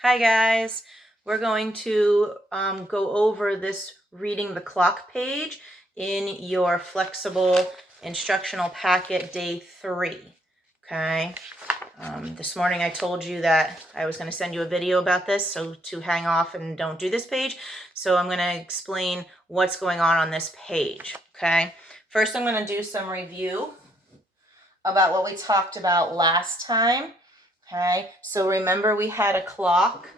Hi guys, we're going to go over this reading the clock page in your flexible instructional packet day 3. Okay, this morning I told you that I was going to send you a video about this, so to hang off and don't do this page. So I'm going to explain what's going on this page. Okay, first I'm going to do some review about what we talked about last time. Okay, so remember we had a clock,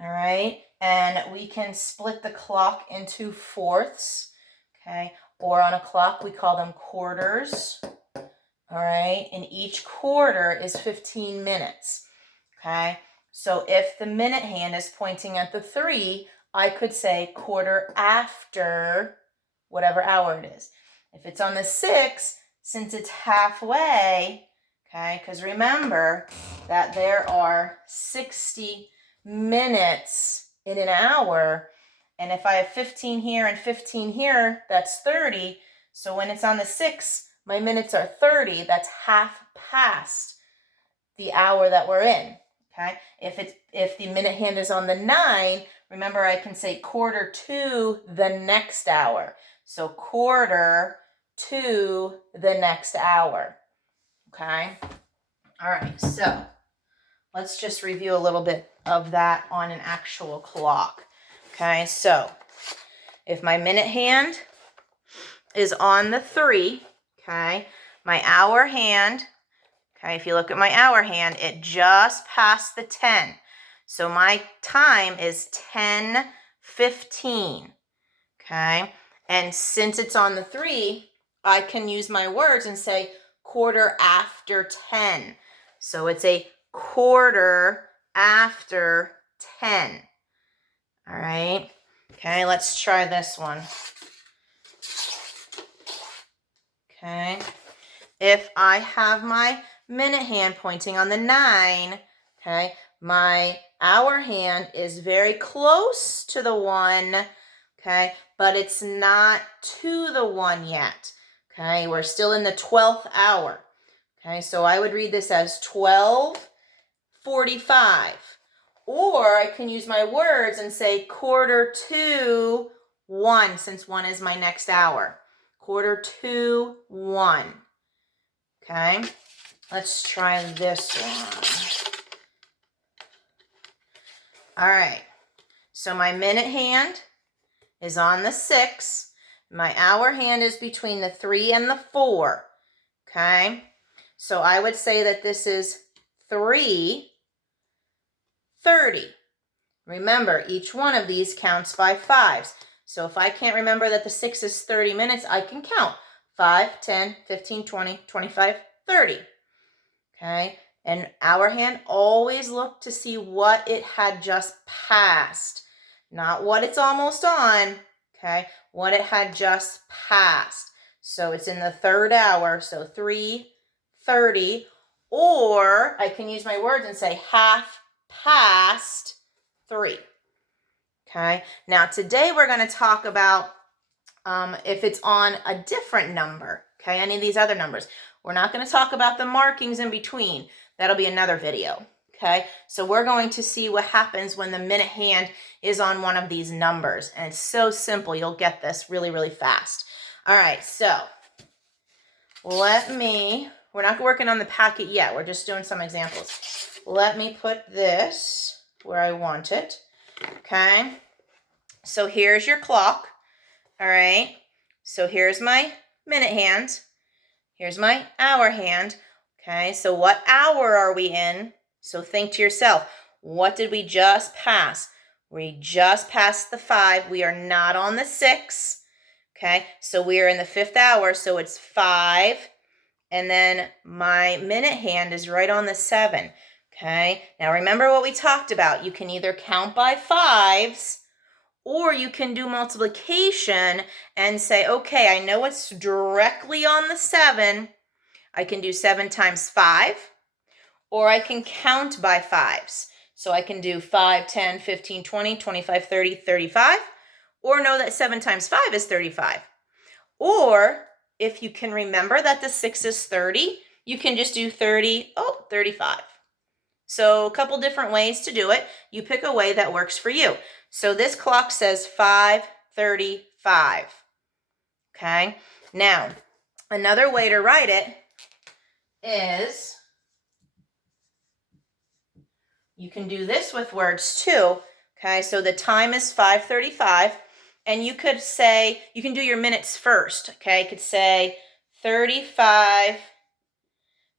all right, and we can split the clock into fourths, okay, or on a clock we call them quarters, all right, and each quarter is 15 minutes, okay. So if the minute hand is pointing at the 3, I could say quarter after whatever hour it is. If it's on the 6, since it's halfway, okay, because remember that there are 60 minutes in an hour, and if I have 15 here and 15 here, that's 30. So when it's on the 6, my minutes are 30. That's half past the hour that we're in. Okay, if the minute hand is on the 9, remember I can say quarter to the next hour. So quarter to the next hour. Okay, all right, so let's just review a little bit of that on an actual clock. Okay, so if my minute hand is on the 3, okay, my hour hand, okay, if you look at my hour hand, it just passed the 10. So my time is 10:15, okay? And since it's on the 3, I can use my words and say quarter after 10. So it's a quarter after 10. All right? Okay, let's try this one. Okay. If I have my minute hand pointing on the 9, okay, my hour hand is very close to the 1, okay, but it's not to the 1 yet. Okay, we're still in the 12th hour. Okay, so I would read this as 12:45. Or I can use my words and say quarter to 1, since 1 is my next hour. Quarter to 1. Okay, let's try this one. All right, so my minute hand is on the 6. My hour hand is between the 3 and the 4. Okay, so I would say that this is 3:30. Remember, each one of these counts by 5s. So if I can't remember that the 6 is 30 minutes, I can count 5, 10, 15, 20, 25, 30. Okay, and hour hand, always look to see what it had just passed, not what it's almost on, okay, what it had just passed. So it's in the 3rd hour, so 3:30, or I can use my words and say half past 3. Okay, now today we're going to talk about if it's on a different number, okay, any of these other numbers. We're not going to talk about the markings in between. That'll be another video, okay? So we're going to see what happens when the minute hand is on one of these numbers. And it's so simple. You'll get this really, really fast. All right, so we're not working on the packet yet. We're just doing some examples. Let me put this where I want it, okay? So here's your clock, all right? So here's my minute hand. Here's my hour hand. Okay, so what hour are we in? So think to yourself, what did we just pass? We just passed the 5. We are not on the 6. Okay, so we are in the 5th hour, so it's 5. And then my minute hand is right on the 7. Okay, now remember what we talked about. You can either count by 5s, or you can do multiplication and say, okay, I know it's directly on the 7. I can do 7 times 5, or I can count by 5s. So I can do 5, 10, 15, 20, 25, 30, 35, or know that 7 times 5 is 35. Or if you can remember that the 6 is 30, you can just do 35. So a couple different ways to do it. You pick a way that works for you. So this clock says 5:35. Okay. Now, another way to write it is, you can do this with words too. Okay, so the time is 5:35, and you could say, you can do your minutes first. Okay, you could say 35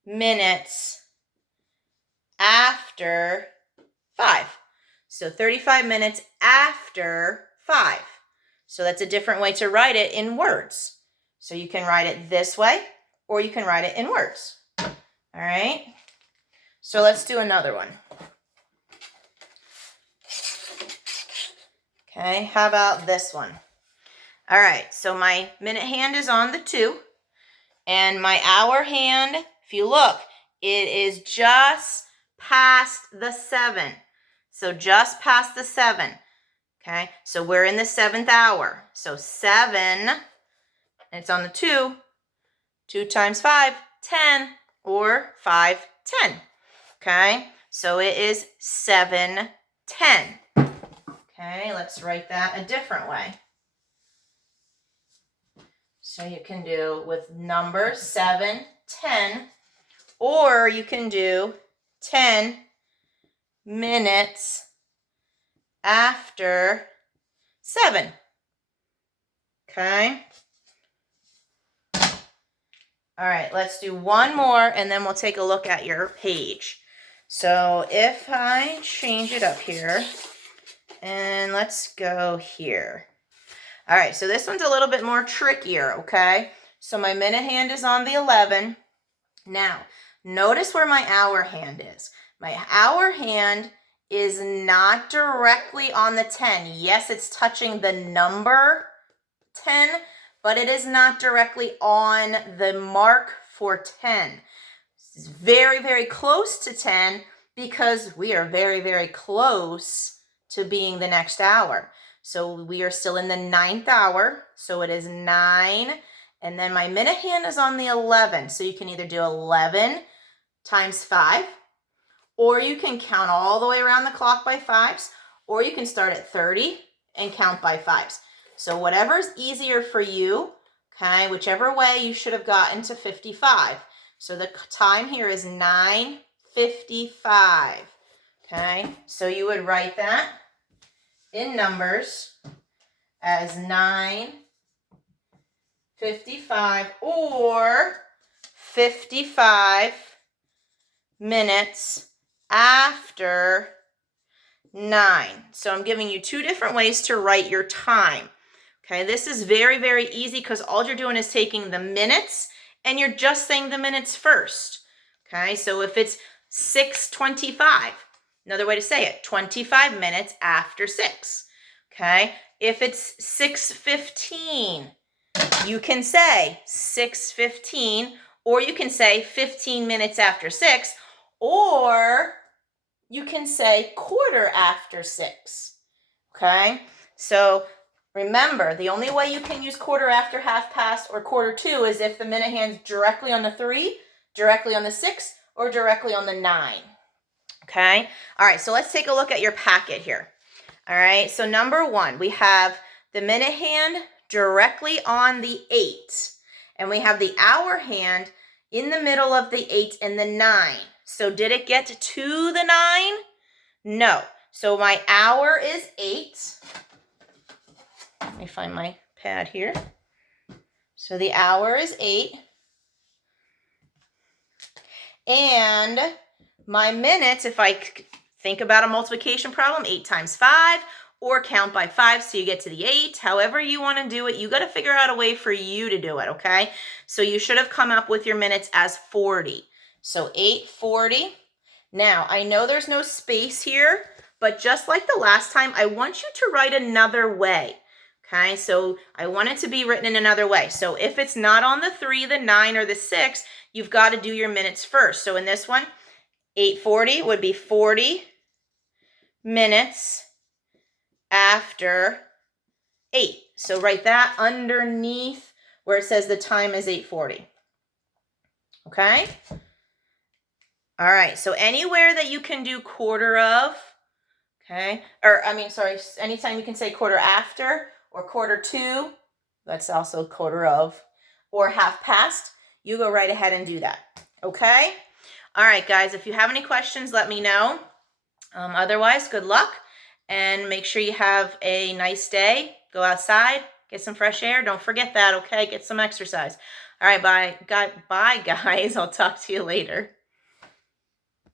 minutes after 5. So 35 minutes after 5. So that's a different way to write it in words. So you can write it this way, or you can write it in words. All right, so let's do another one. Okay, how about this one? All right, so my minute hand is on the 2, and my hour hand, if you look, it is just past the 7. So just past the 7. Okay, so we're in the 7th hour. So 7, and it's on the 2. 2 times 5, 10, or 5, 10. Okay, so it is 7:10. Okay, let's write that a different way. So you can do with number 7, 10, or you can do 10 minutes after 7. Okay. All right, let's do one more, and then we'll take a look at your page. So if I change it up here, and let's go here. All right, so this one's a little bit more trickier, okay? So my minute hand is on the 11. Now, notice where my hour hand is. My hour hand is not directly on the 10. Yes, it's touching the number 10, but it is not directly on the mark for 10. It's very, very close to 10 because we are very, very close to being the next hour. So we are still in the 9th hour. So it is 9. And then my minute hand is on the 11. So you can either do 11 times 5, or you can count all the way around the clock by 5s, or you can start at 30 and count by 5s. So whatever's easier for you, okay, whichever way, you should have gotten to 55. So the time here is 9:55. Okay, so you would write that in numbers as 9:55, or 55 minutes after 9. So I'm giving you 2 different ways to write your time. Okay, this is very, very easy because all you're doing is taking the minutes and you're just saying the minutes first. Okay, so if it's 6:25, another way to say it, 25 minutes after 6. Okay, if it's 6:15, you can say 6:15, or you can say 15 minutes after 6, or you can say 6:15. Okay, so remember, the only way you can use quarter after, half past, or quarter to is if the minute hand's directly on the 3, directly on the 6, or directly on the 9. Okay, all right, so let's take a look at your packet here. All right, so number 1, we have the minute hand directly on the 8, and we have the hour hand in the middle of the 8 and the 9. So did it get to the 9? No. So my hour is 8. Let me find my pad here. So the hour is 8. And my minutes, if I think about a multiplication problem, 8 times 5, or count by 5 so you get to the 8. However you want to do it, you got to figure out a way for you to do it, okay? So you should have come up with your minutes as 40. So 8:40. Now, I know there's no space here, but just like the last time, I want you to write another way. Okay, so I want it to be written in another way. So if it's not on the 3, the 9, or the 6, you've got to do your minutes first. So in this one, 8:40 would be 40 minutes after 8. So write that underneath where it says the time is 8:40. Okay? All right, so anywhere that you can do quarter of, okay, or I mean, sorry, anytime you can say quarter after or quarter to, that's also quarter of, or half past, you go right ahead and do that, okay? All right, guys, if you have any questions, let me know. Otherwise, good luck, and make sure you have a nice day. Go outside, get some fresh air. Don't forget that, okay? Get some exercise. All right, bye, guys. I'll talk to you later.